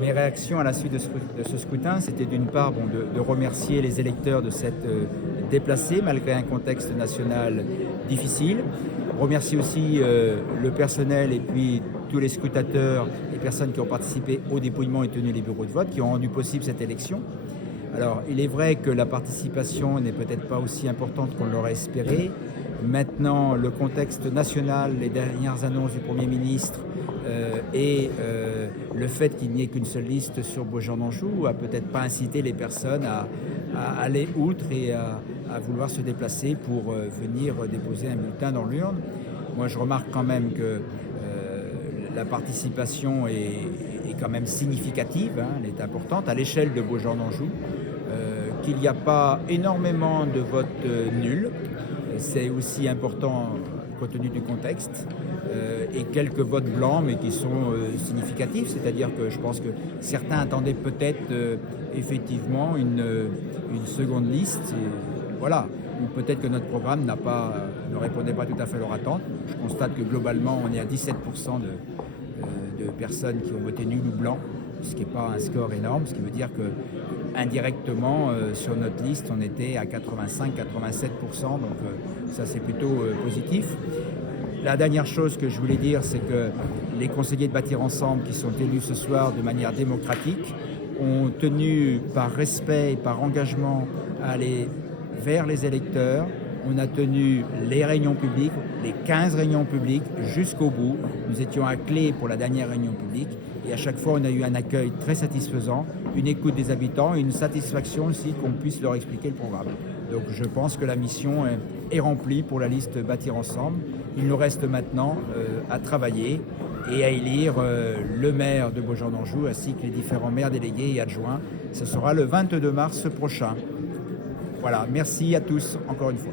Mes réactions à la suite de ce scrutin, c'était d'une part de remercier les électeurs de s'être déplacés malgré un contexte national difficile. Remercier aussi le personnel et puis tous les scrutateurs, les personnes qui ont participé au dépouillement et tenu les bureaux de vote, qui ont rendu possible cette élection. Alors, il est vrai que la participation n'est peut-être pas aussi importante qu'on l'aurait espéré. Maintenant, le contexte national, les dernières annonces du Premier ministre et le fait qu'il n'y ait qu'une seule liste sur Beaugency-en-Anjou a peut-être pas incité les personnes à aller outre et à vouloir se déplacer pour venir déposer un bulletin dans l'urne. Moi, je remarque quand même que la participation est quand même significative, hein, elle est importante à l'échelle de Beaugency-en-Anjou, qu'il n'y a pas énormément de votes nuls, c'est aussi important compte tenu du contexte, et quelques votes blancs mais qui sont significatifs, c'est-à-dire que je pense que certains attendaient peut-être effectivement une seconde liste, voilà, ou peut-être que notre programme ne répondait pas tout à fait à leur attente. Je constate que globalement on est à 17% de personnes qui ont voté nul ou blanc, ce qui n'est pas un score énorme, ce qui veut dire que indirectement sur notre liste on était à 85-87%, donc ça c'est plutôt positif. La dernière chose que je voulais dire, c'est que les conseillers de Bâtir Ensemble qui sont élus ce soir de manière démocratique ont tenu par respect et par engagement à aller vers les électeurs. On a tenu les réunions publiques, les 15 réunions publiques jusqu'au bout. Nous étions à clé pour la dernière réunion publique et à chaque fois on a eu un accueil très satisfaisant, une écoute des habitants et une satisfaction aussi qu'on puisse leur expliquer le programme. Donc je pense que la mission est remplie pour la liste Bâtir Ensemble. Il nous reste maintenant à travailler et à élire le maire de Beaugency-en-Anjou ainsi que les différents maires délégués et adjoints. Ce sera le 22 mars prochain. Voilà, merci à tous encore une fois.